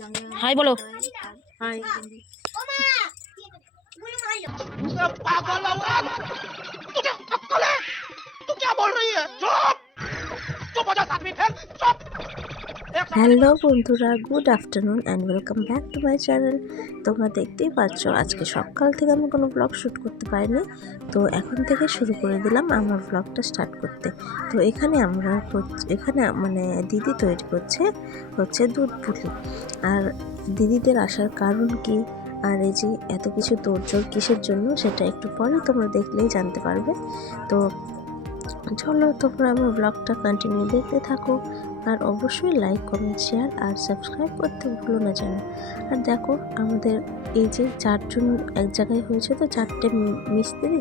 हाय बोलो। हाय। पागल औरत, तुझे अक्ल है? तू क्या बोल रही है? चुप! चुप हो जा 7वीं फेल, चुप! হ্যালো বন্ধুরা, good afternoon and welcome back to my channel. তোমরা দেখতেই পাচ্ছ আজকে সকাল থেকে আমি কোনো ব্লগ শ্যুট করতে পারিনি, তো এখন থেকে শুরু করে দিলাম আমার ব্লগটা স্টার্ট করতে। তো এখানে মানে দিদি তৈরি হচ্ছে দুধ পুলি। আর দিদিদের আসার কারণ কি আর এই যে এত কিছু তোড়জোড় কিসের জন্য সেটা একটু পরে তোমরা দেখলেই জানতে পারবে। তো চলো তোমরা আমার ব্লগটা কন্টিনিউ দেখতে থাকো, আর অবশ্যই লাইক কমেন্ট শেয়ার আর সাবস্ক্রাইব করতে ভুলো না যেন। আর দেখো আমাদের এই যে 4 জন এক জায়গায় হয়েছে, তো 4টে মিস্ত্রি,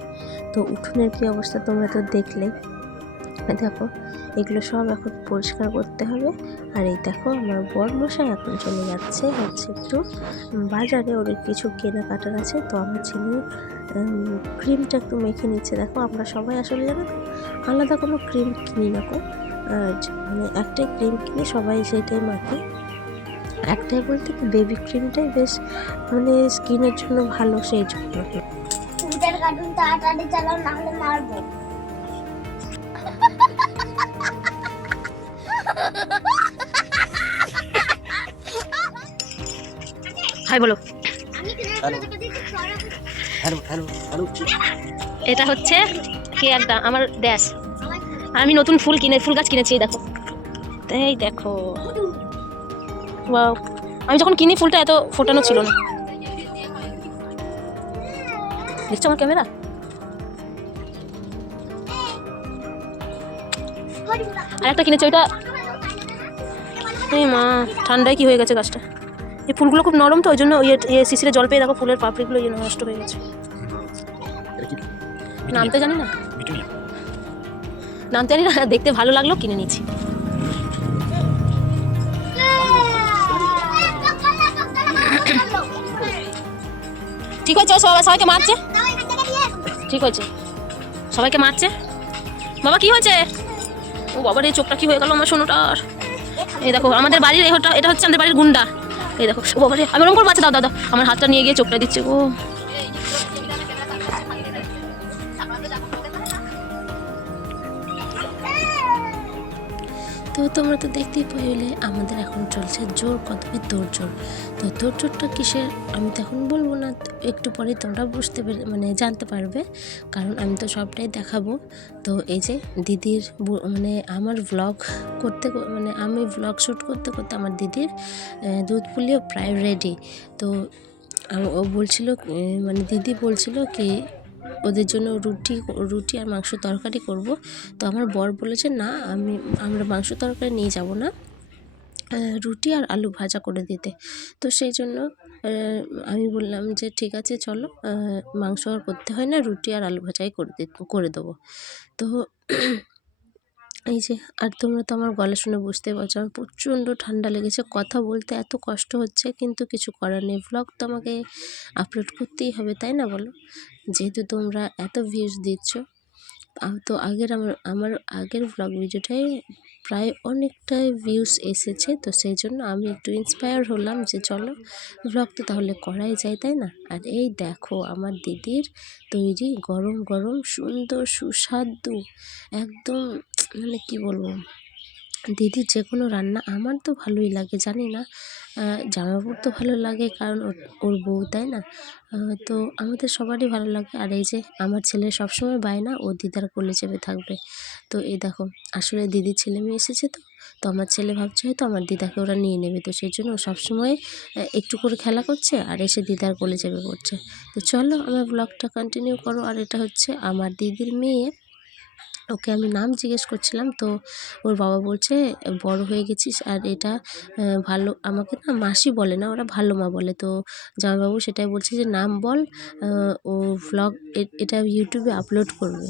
তো উঠোনের কী অবস্থা তোমরা তো দেখলে। দেখো এগুলো সব এখন পরিষ্কার করতে হবে। আর এই দেখো আমার বরমশাই এখন চলে যাচ্ছে একটু বাজারে, ওর কিছু কেনাকাটার আছে। তো আমার ছেলে ক্রিমটা একটু মেখে নিচ্ছে। দেখো আমরা সবাই আসলে জানো তো আলাদা কোনো ক্রিম কিনি না, মানে একটাই ক্রিম কিনে সবাই সেটাই মাখে। একটাই বলতে কি বেবি ক্রিমটাই বেশ মানে স্কিনের জন্য ভালো, সেই জন্য। কার্টুন তাড়াতাড়ি চালাও, না হলে মারবো। हाय बोलो। Hello hello hello. এটা হচ্ছে কি একটা আমার দেশ। আমি নতুন ফুল গাছ কিনেছি, এই দেখো। এই দেখো, ওয়াও, আমি যখন কিনি ফুলটা এত ফোটানো ছিল না। দেখছো আমার ক্যামেরা? আর একটা কিনেছি, ওইটা এই মা ঠান্ডায় কি হয়ে গেছে গাছটা। এই ফুলগুলো খুব নরম, তো ওই জন্য শিশিরে জল পেয়ে দেখো ফুলের পাপড়িগুলো নষ্ট হয়ে গেছে। নামতে জানি না, দেখতে ভালো লাগলো কিনে নিয়েছি। ঠিক হয়েছে, সবাইকে মারছে। ঠিক হয়েছে, সবাইকে মারছে। বাবা কি হয়েছে? ও বাবার এই চোখটা কি হয়ে গেল আমার সোনাটার। এই দেখো আমাদের বাড়ির এটা হচ্ছে আমাদের বাড়ির গুন্ডা। এই দেখো, ও বাবারে আমি ওরকম করে বাচ্চা দাও দাদা, আমার হাতটা নিয়ে গিয়ে চোখটা দিচ্ছে গো। তো তোমরা তো দেখতেই পাইলে আমাদের এখন চলছে জোর কদমে তোড়জোড়। তো তোড়জোড়টা কিসের আমি তো এখন বলবো না, একটু পরে তোমরা মানে জানতে পারবে, কারণ আমি তো সবটাই দেখাবো। তো এই যে দিদির মানে আমার ব্লগ করতে মানে আমি ব্লগ শ্যুট করতে করতে আমার দিদির দুধ পুলিও প্রায় রেডি। তো ও বলছিল মানে দিদি বলছিল কি ওদের জন্য রুটি আর মাংস তরকারি করব। তো আমার বর বলেছে না, আমরা মাংস তরকারি নিয়ে যাব না, রুটি আর আলু ভাজা করে দিতে। তো সেই জন্য আমি বললাম যে ঠিক আছে চলো, মাংস আর করতে হয় না, রুটি আর আলু ভাজাই করে দেবো। তো এই যে, আর তোমরা তো আমার গলা শুনে বুঝতে পারছো আমার প্রচণ্ড ঠান্ডা লেগেছে, কথা বলতে এত কষ্ট হচ্ছে, কিন্তু কিছু করার নেই, ব্লগ তো আমাকে আপলোড করতেই হবে, তাই না বলো? যেহেতু তোমরা এত ভিউজ দিচ্ছ, তো আমার আগের ব্লগ ভিডিওটাই প্রায় অনেকটাই ভিউজ এসেছে, তো সেই জন্য আমি একটু ইন্সপায়ার হলাম যে চলো ব্লগ তো তাহলে করাই যায়, তাই না? আর এই দেখো আমার দিদির তৈরি গরম গরম সুন্দর সুস্বাদু একদম, মানে কি বলবো, দিদির যে কোনো রান্না আমার তো ভালোই লাগে, জানি না জামাইবাবুর তো ভালো লাগে কারণ ওর বউ, তাই না? তো আমাদের সবারই ভালো লাগে। আর এই যে আমার ছেলে সবসময় বায়না ও দিদার কোলে চেপে থাকবে। তো এই দেখো আসলে দিদির ছেলে মেয়ে এসেছে, তো আমার ছেলে ভাবছে হয়তো আমার দিদাকে ওরা নিয়ে নেবে, তো সেই জন্য ও সবসময় একটু করে খেলা করছে আর এসে দিদার কোলে চেপে পড়ছে। তো চলো আমার ব্লগটা কন্টিনিউ করো। আর এটা হচ্ছে আমার দিদির মেয়ে, ওকে আমি নাম জিজ্ঞেস করছিলাম, তো ওর বাবা বলছে বড় হয়ে গেছিস, আর এটা ভালো, আমাকে না মাসি বলে না, ওরা ভালো মা বলে। তো জামাইবাবু সেটাই বলছে যে নাম বল, ও ভ্লগ এটা ইউটিউবে আপলোড করবে।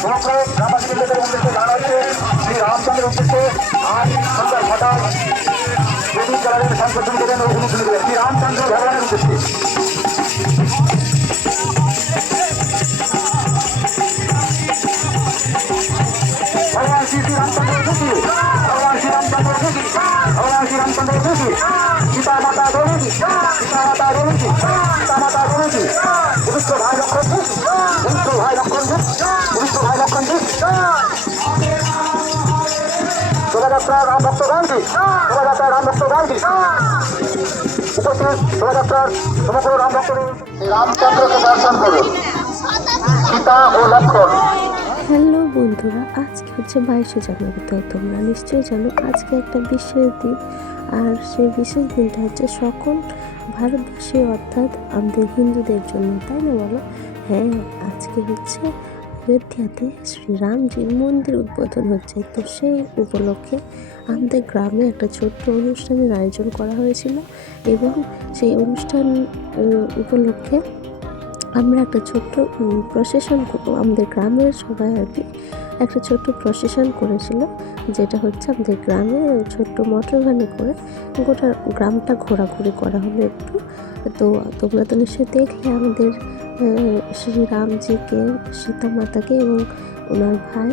সমগ্র গ্রামবাসীদের উদ্দেশ্যে জানানো হচ্ছে শ্রী রামচন্দ্রের উদ্দেশ্যে আজ সন্ধ্যা 6টায় মহারাজের সংশোধন করেন ও অনুশীলন করেন শ্রী রামচন্দ্র ভগবানের উদ্দেশ্যে। भगवान श्री रामचंद्र की भगवान श्री रामचंद्र की भगवान श्री रामचंद्र की सीता माता दोनों की सीता माता दोनों की सीता माता दोनों की पुरुष भाई लक्षण जी पुरुष भाई लक्षण जी पुरुष भाई लक्षण जी शोभायात्रा राम भक्तगण की शोभायात्रा राम भक्तगण की उपस्थित शोभायात्रा समग्र राम भक्त रामचंद्र के दर्शन करो सीता और लक्ष्मण। হ্যালো বন্ধুরা, আজকে হচ্ছে 22শে জানুয়ারি। তো তোমরা নিশ্চয়ই জানো আজকে একটা বিশেষ দিন, আর সেই বিশেষ দিনটা হচ্ছে সকল ভারতবাসী অর্থাৎ আমাদের হিন্দুদের জন্য, তাই না বলো? হ্যাঁ, আজকে হচ্ছে অযোধ্যাতে শ্রীরামজির মন্দির উদ্বোধন হচ্ছে। তো সেই উপলক্ষে আমাদের গ্রামে একটা ছোট্ট অনুষ্ঠানের আয়োজন করা হয়েছিল, এবং সেই অনুষ্ঠান উপলক্ষে আমরা একটা ছোট্ট প্রসেশন, আমাদের গ্রামের সবাই আর কি একটা ছোট্ট প্রসেশন করেছিল, যেটা হচ্ছে আমাদের গ্রামে ছোট্ট মোটর ভ্যানে করে গোটা গ্রামটা ঘোরাঘুরি করা হলো একটু। তো তোমরা তো নিশ্চয়ই দেখলে আমাদের শ্রীরামজিকে, সীতা মাতাকে এবং ওনার ভাই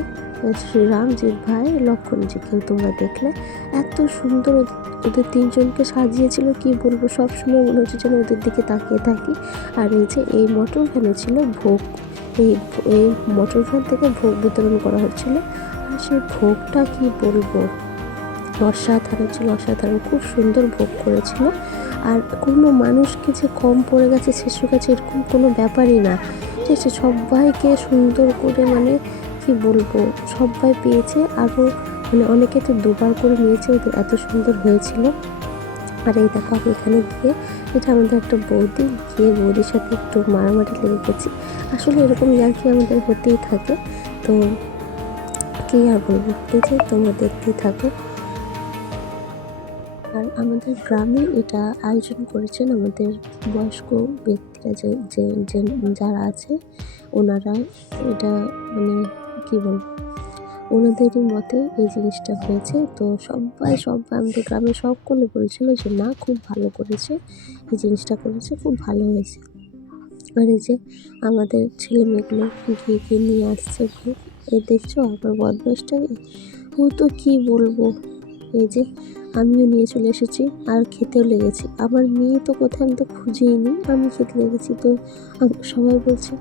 শ্রীরামজির ভাই লক্ষ্মণজিকেও তোমরা দেখলে। এত সুন্দর ওদের তিনজনকে সাজিয়েছিল, কি বলবো, সবসময় মনে হচ্ছে যেন ওদের দিকে তাকিয়ে থাকি। আর এই যে এই মোটর ভ্যানে ছিল ভোগ, এই মোটর ভ্যান থেকে ভোগ বিতরণ করা হচ্ছিল। আর সেই ভোগটা কি বলবো, অসাধারণ ছিল, অসাধারণ, খুব সুন্দর ভোগ করেছিল। আর কোনো মানুষকে যে কম পড়ে গেছে শেষু গেছে এরকম কোনো ব্যাপারই না, ঠিক আছে? সবাইকে সুন্দর করে, মানে কি বলবো, সবাই পেয়েছে। আরও মানে অনেকে তো দুবার করে নিয়েছে, ওদের এত সুন্দর হয়েছিল। আর এই দেখো আমি এখানে গিয়ে, এটা আমাদের একটা বৌদি, গিয়ে বৌদির সাথে একটু মারামারি লেগে গেছি। আসলে এরকম ইয়ার্কি আমাদের হতেই থাকে, তো কী আর বলবো, এই যে তোমরা দেখতেই থাকো। আর আমাদের গ্রামে এটা আয়োজন করেছেন আমাদের বয়স্ক ব্যক্তিরা, যারা আছে ওনারা, এটা মানে কী বলবো, ওনাদেরই মতে এই জিনিসটা হয়েছে। তো সবাই আমাদের গ্রামে সকলে বলছিল যে না, খুব ভালো করেছে, এই জিনিসটা করেছে, খুব ভালো হয়েছে। আর এই যে আমাদের ছেলে মেয়েগুলো গিয়ে নিয়ে আসছে ভোগ। এই দেখছো আমার বদমাইশটা, ও তো কী বলবো, এই যে আমিও নিয়ে চলে এসেছি আর খেতেও লেগেছি। আমার মেয়ে তো কোথায়, আমি তো খুঁজেই নি, আমি খেতে লেগেছি। তো সবাই বলছে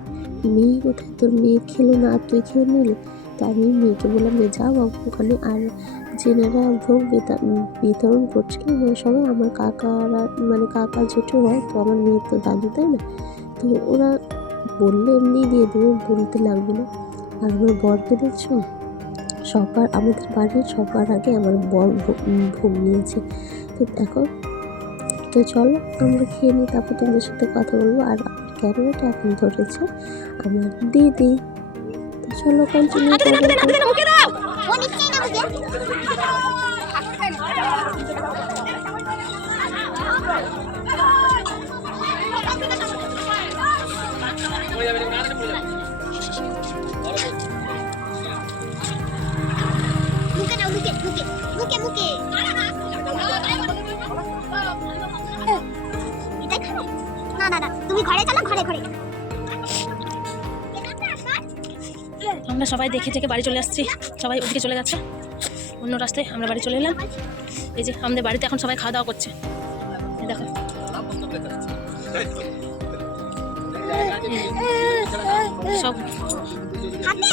মেয়ে কোথায়, তোর মেয়ে খেলো না আর তুই খেয়ে নিলি? তো আমি মেয়েকে বললাম যে যা বাবু ওখানে। আর যেনারা ভোগ বিতরণ করছিল সবাই আমার কাকারা, মানে কাকা জেঠু হয়, তো আমার মেয়ে তো দাদু, তাই না? তো ওরা বললে এমনি দিয়ে দেবে, বলতে লাগবে না। আর আমার বরকে দেখছো, সবার আমাদের বাড়ির সবার আগে আমার বর ভোগ নিয়েছে। তো দেখো, তো চলো আমরা খেয়ে নিই, তারপর তোমাদের সাথে কথা বলবো। আর আমার ক্যামেরাটা এখন ধরেছে আমার দিদি, তো চলো কন্টিনিউ তুমি ঘরে চলো, ঘরে ঘরে। আমরা সবাই দেখে থেকে বাড়ি চলে আসছি, সবাই ওদিকে চলে গেছে অন্য রাস্তায়, আমরা বাড়ি চলে এলাম। এই যে আমাদের বাড়িতে এখন সবাই খাওয়া দাওয়া করছে, দেখো। সব হাতে,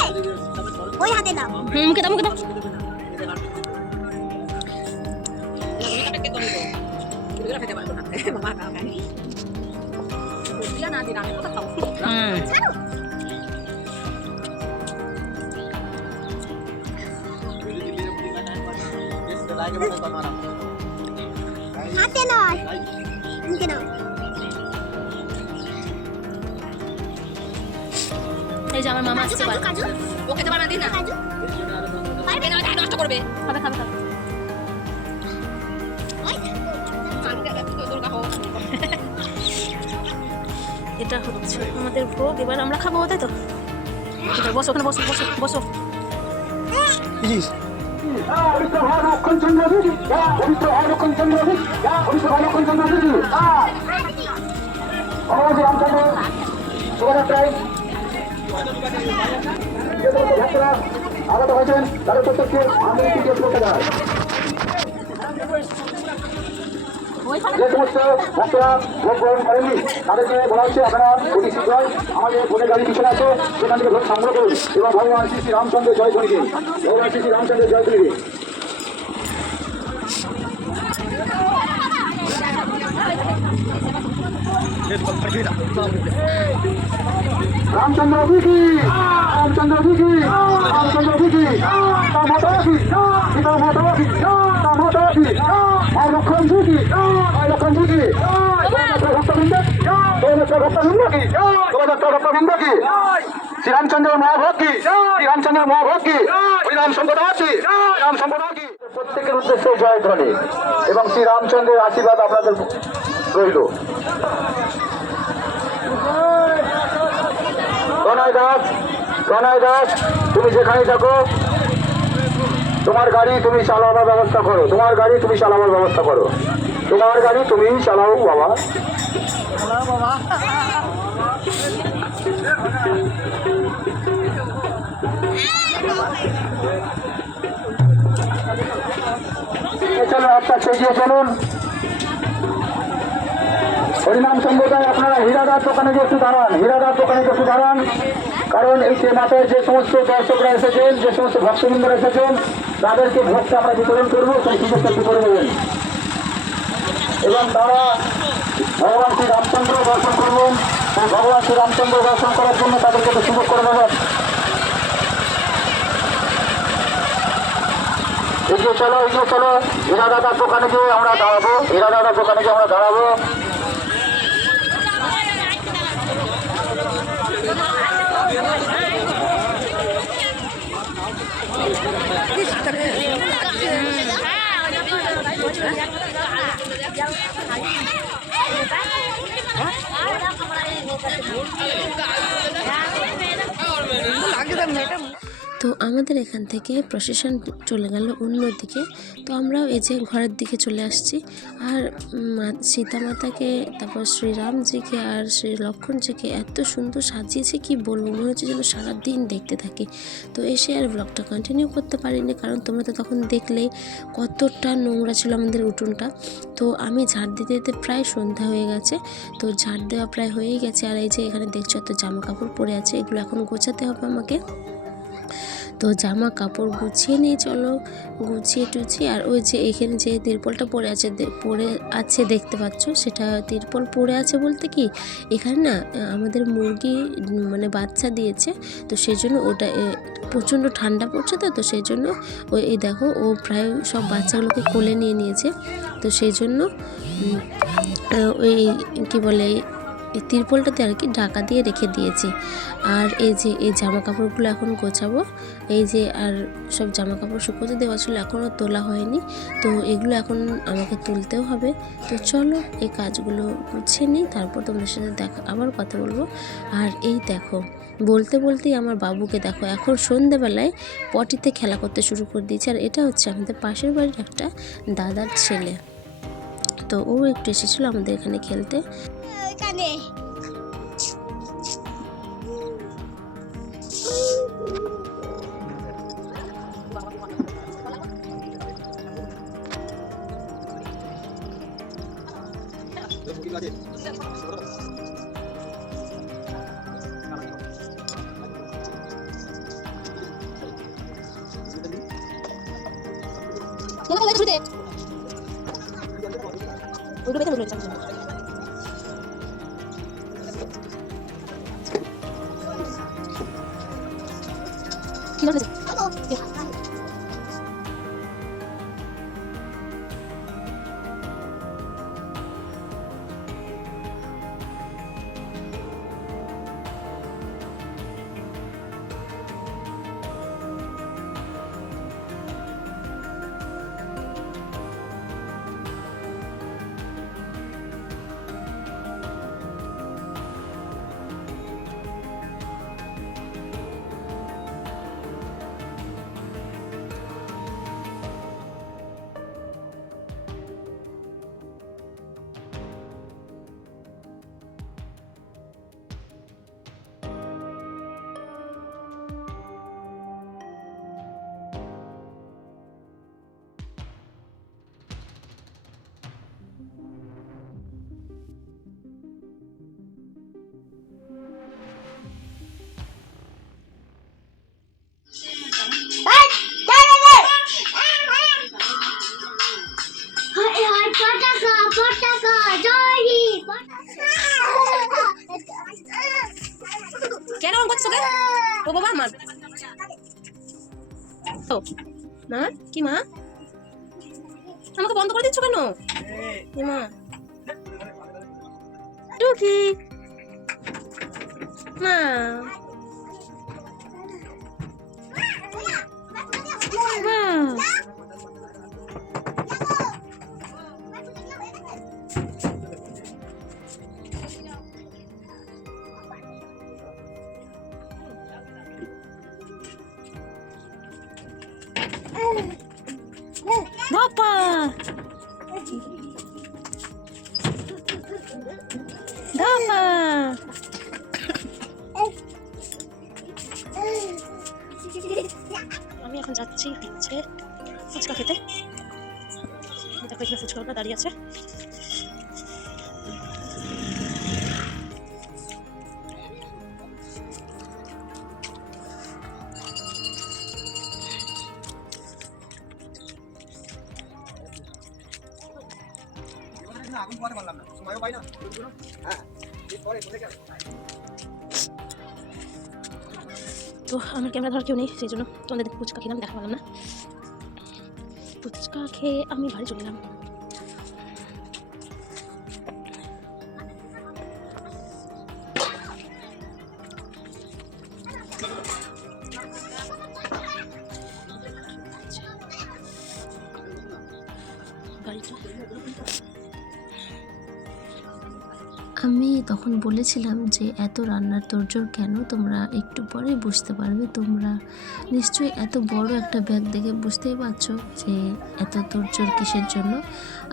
ওই হাতে দাও, মুখে দাও, মুখে দাও। হাতে নয়, মুখে নাও। এই যে আমার মামা আসছে, কাজু ও খেতে পারবে না, দিন না, কাজু পারবে না, নষ্ট করবে, খাবে খাবে খাবে। এটা হচ্ছে আমাদের ভোগ, এবার আমরা খাবো, তাই তো? বসো ওখানে, বসো বসো বসো। পবিত্র ভাই লক্ষণচন্দ্র দিদি, পবিত্র ভাই লক্ষণচন্দ্র দিদি, পবিত্র ভাই লক্ষণচন্দ্র দিদি, ভগবান রামচন্দ্র শোভাযাত্রায় যে সমস্ত ভক্তরা আগত হয়েছেন তাদের প্রত্যেককে আন্তরিক শুভেচ্ছা জানাই। যে সমস্ত ভক্তরা ভোট গ্রহণ করেননি তাদেরকে বলা হচ্ছে আপনারা অতি শীঘ্রই আমাদের ভোটের গাড়ি পিছনে আছে সেখান থেকে ভোট সংগ্রহ করুন এবং ভগবান শ্রী শ্রী রামচন্দ্রের জয় ধ্বনি দিন, ভগবান শ্রী শ্রী রামচন্দ্রের জয় ধ্বনি দিন। রামচন্দ্র দিদি, রামচন্দ্র দিদি, রামচন্দ্র দিদি, তা মাতা কি, পিতা মাতা কি, তা মাতা কি, ভাই লক্ষণ দিদি, ভাই লক্ষণ দিদি, ভক্তবৃন্দ কি, ভক্তবৃন্দ কি, ভক্তবৃন্দ কি, শ্রীরামচন্দ্র মহাভোগ কি, শ্রীরামচন্দ্র মহাভোগ কি, হরিনাম সম্পদা কি, রাম সম্পদা কি, প্রত্যেকের উদ্দেশ্যে জয় ধ্বনি এবং শ্রীরামচন্দ্রের আশীর্বাদ আপনাদের রইল। প্রণয় দাস, তুমি যেখানে থাকো তোমার গাড়ি তুমি চালাবার ব্যবস্থা করো, তোমার গাড়ি তুমি চালাবার ব্যবস্থা করো, তোমার গাড়ি তুমি চালাও বাবা। চলো আপনার সেগিয়ে চলুন। হরিনাম সম্প্রদায় আপনারা হীরাদার দোকানে যে একটু দাঁড়ান, হীরাদার দোকানে একটু দাঁড়ান, কারণ এই যে মাঠের যে সমস্ত দর্শকরা এসেছেন, যে সমস্ত ভক্তবৃন্দরা এসেছেন তাদেরকে ভোটটা আমরা বিতরণ করবো, সেই সুযোগটা একটু করে দেবেন এবং তারা ভগবান শ্রী রামচন্দ্র দর্শন করবেন। সেই ভগবান শ্রী রামচন্দ্র দর্শন করার জন্য তাদেরকে একটু সুযোগ করে দেবেন। এগিয়ে চলো, এগিয়ে চলো, হীরাদাদার দোকানে গিয়ে আমরা দাঁড়াবো, হীরাদাদার দোকানে গিয়ে আমরা দাঁড়াবো। তো আমাদের এখান থেকে প্রসেশন চলে গেল অন্যদিকে। তো আমরাও এই যে ঘরের দিকে চলে আসছি। আর সীতা মাতাকে, তারপর শ্রীরামজিকে আর শ্রী লক্ষণজিকে এত সুন্দর সাজিয়েছে কি বলবো, মনে হচ্ছে যেন সারাদিন দেখতে থাকি। তো এসে আর ব্লগটা কন্টিনিউ করতে পারিনি, কারণ তোমরা তো তখন দেখলেই কতটা নোংরা ছিল আমাদের উঠোনটা। তো আমি ঝাড় দিতে দিতে প্রায় সন্ধ্যা হয়ে গেছে, তো ঝাড় দেওয়া প্রায় হয়েই গেছে। আর এই যে এখানে দেখছো এত জামা কাপড় পরে আছে, এগুলো এখন গোছাতে হবে আমাকে। তো জামা কাপড় গুছিয়ে নিয়ে চলো, গুছিয়ে টুছিয়ে। আর ওই যে এখানে যে তিরপলটা পড়ে আছে দেখতে পাচ্ছ, সেটা তিরপল পড়ে আছে বলতে কি এখানে না আমাদের মুরগি মানে বাচ্চা দিয়েছে, তো সেই জন্য ওটা প্রচণ্ড ঠান্ডা পড়ছে। তো সেই জন্য ওই এই দেখো ও প্রায় সব বাচ্চাগুলোকে কোলে নিয়ে নিয়েছে, তো সেই জন্য ওই কী বলে এই তিরপলটাতে আর কি ঢাকা দিয়ে রেখে দিয়েছি। আর এই যে এই জামা কাপড়গুলো এখন গোছাবো। এই যে আর সব জামা কাপড় শুকোতে দেওয়া ছিল, এখনও তোলা হয়নি, তো এগুলো এখন আমাকে তুলতেও হবে। তো চলো এই কাজগুলো গুছিয়ে নিই, তারপর তোমাদের সাথে আবার কথা বলবো। আর এই দেখো বলতে বলতেই আমার বাবুকে দেখো এখন সন্ধ্যেবেলায় পটিতে খেলা করতে শুরু করে দিয়েছে। আর এটা হচ্ছে আমাদের পাশের বাড়ির একটা দাদার ছেলে, তো ও একটু এসেছিলো আমাদের এখানে খেলতে। ও বাবা আমার ও মা কি মা আমাকে বন্ধ করে দিচ্ছ কেন মা টুকি মা বাবা বাবা আমি এখন যাচ্ছি হচ্ছে ফুচকা খেতে দেখো এখানে ফুচকাটা দাঁড়িয়ে আছে তো আমার ক্যামেরা ধর কেউ নেই সেই জন্য তোমাদের ফুচকা খেলাম দেখা পেলাম না ফুচকা খেয়ে আমি বাড়ি চলে এলাম বাড়িটা আমি তখন বলেছিলাম যে এত রান্নার তোড়জোড় কেন, তোমরা একটু পরে বুঝতে পারবে। তোমরা নিশ্চয়ই এত বড় একটা ব্যাগ দেখে বুঝতেই পারছো যে এত তোড়জোড় কিসের জন্য।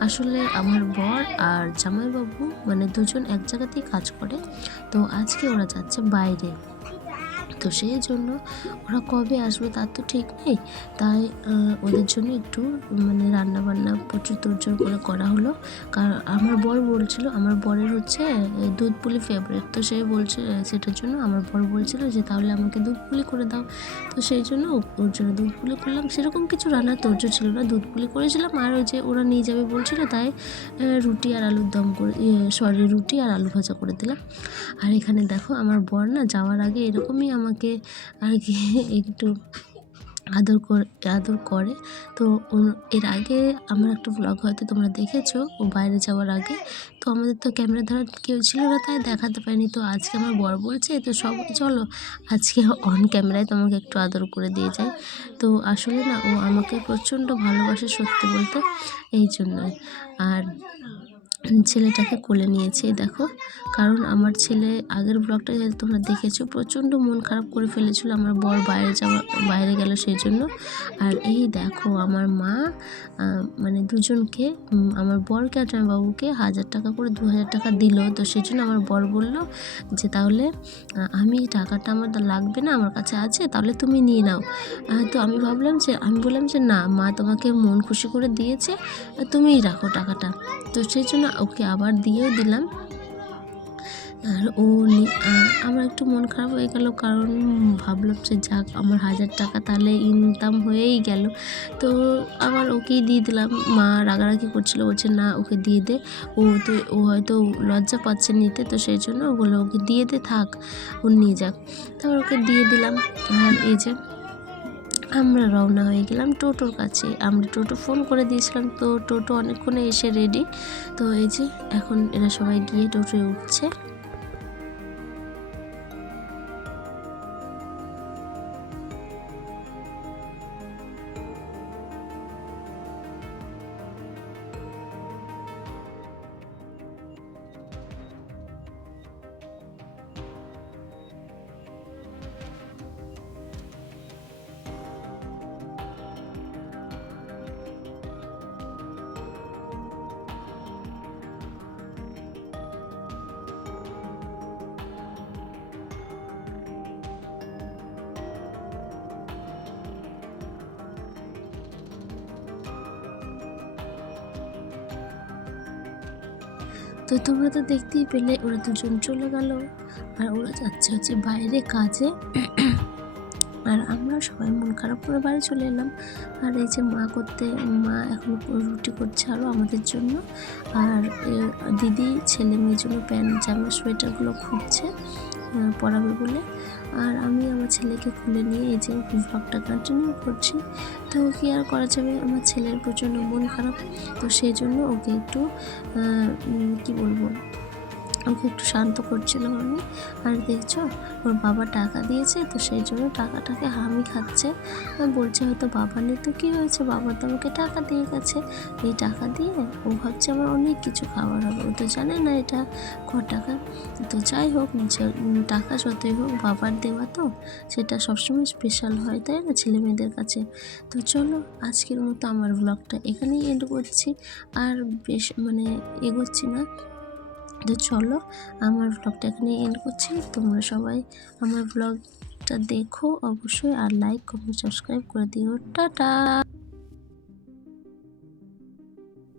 আসলে আমার বর আর জামাইবাবু মানে দুজন এক জায়গাতেই কাজ করে, তো আজকে ওরা যাচ্ছে বাইরে, তো সেই জন্য ওরা কবে আসবে তার তো ঠিক নেই। তাই ওদের জন্য একটু মানে রান্নাবান্না প্রচুর তোড়জোড় করে করা হলো। কারণ আমার বর বলছিল, আমার বরের হচ্ছে দুধ পুলি ফেভারিট, তো সে বলছে সেটার জন্য আমার বর বলছিল যে তাহলে আমাকে দুধ পুলি করে দাও। তো সেই জন্য ওর জন্য দুধ পুলি করলাম। সেরকম কিছু রান্নার তোড়জোড় ছিল না, দুধ পুলি করেছিলাম। আর ওই যে ওরা নিয়ে যাবে বলছিল তাই রুটি আর আলুর দম করে রুটি আর আলু ভাজা করে দিলাম। আর এখানে দেখো আমার বর না যাওয়ার আগে এরকমই আমাকে আর কি একটু আদর করে। তো এর আগে আমার একটা ব্লগ হয়তো তোমরা দেখেছো, ও বাইরে যাওয়ার আগে। তো আমাদের তো ক্যামেরা ধরার কেউ ছিল না তাই দেখাতে পারিনি। তো আজকে আমার বর বলছে তো সব চলো আজকে অন ক্যামেরায় তোমাকে একটু আদর করে দিয়ে যায়। তো আসলে না ও আমাকে প্রচণ্ড ভালোবাসে সত্যি বলতে, এই জন্যই। আর ছেলেটাকে কোলে নিয়েছে দেখো, কারণ আমার ছেলে আগের ব্লগটা যেহেতু তোমরা দেখেছো প্রচণ্ড মন খারাপ করে ফেলেছিল আমার বর বাইরে গেল সেই জন্য। আর এই দেখো আমার মা মানে দুজনকে আমার বরকে আর বাবুকে 1000 টাকা করে 2000 টাকা দিল। তো সেই জন্য আমার বর বলল যে তাহলে আমি টাকাটা আমার লাগবে না, আমার কাছে আছে, তাহলে তুমি নিয়ে নাও। তো আমি বললাম যে না মা তোমাকে মন খুশি করে দিয়েছে, তুমিই রাখো টাকাটা। তো সেই জন্য ওকে আবার দিয়েও দিলাম। আর আমার একটু মন খারাপ হয়ে গেল, কারণ ভাবলাম যে যাক আমার 1000 টাকা তাহলে ইনকাম হয়েই গেল। তো আবার ওকেই দিয়ে দিলাম। মা রাগারাগি করছিল, বলছে না ওকে দিয়ে দে, ও হয়তো লজ্জা পাচ্ছে নিতে, তো সেই জন্য ও বললো ওকে দিয়ে দে, থাক ও নিয়ে যাক। তারপর ওকে দিয়ে দিলাম। আর এই যে আমরা রওনা হয়ে গেলাম টোটোর কাছে। আমরা টোটো ফোন করে দিয়েছিলাম, তো টোটো অনেকক্ষণে এসে রেডি। তো এই যে এখন এরা সবাই গিয়ে টোটোয় উঠছে। তো তোমরা তো দেখতেই পেলে ওরা দুজন চলে গেল, আর ওরা যাচ্ছে হচ্ছে বাইরে কাজে। আর আমরা সবাই মন খারাপ করে বাড়ি চলে এলাম। আর এই যে মা এখন রুটি করছে আরও আমাদের জন্য। আর দিদি ছেলে মেয়ের জন্য প্যান্ট জামা সোয়েটারগুলো খুঁজছে। পড়াবে বলে। আর আমি আমার ছেলেকে খুলে নিয়ে এই যে ব্লগটা কন্টিনিউ করছি। তো কি আর করা যাবে, আমার ছেলের প্রচণ্ড মন খারাপ, তো সেই জন্য ওকে একটু কি বলবো, ওকে একটু শান্ত করছিলাম আমি। আর দেখছো ওর বাবা টাকা দিয়েছে, তো সেই জন্য টাকাটাকে হামি খাচ্ছে। বলছে হয়তো বাবা নেই তো কী হয়েছে, বাবা তো আমাকে টাকা দিয়ে গেছে, এই টাকা দিয়ে ও ভাবছে আমার অনেক কিছু খাবার হবে, ও তো জানে না এটা ক টাকা। তো যাই হোক, টাকা যতই হোক বাবার দেওয়া তো সেটা সবসময় স্পেশাল হয়, তাই না ছেলে মেয়েদের কাছে। তো চলো আজকের মতো আমার ব্লগটা এখানেই এন্ড করছি, আর বেশ এগোচ্ছি না। তো চলো আমার ব্লগটা এখানে এন্ড করছি। তোমরা সবাই আমার ব্লগটা দেখো অবশ্যই, আর লাইক কমেন্ট সাবস্ক্রাইব করে দিও। টাটা।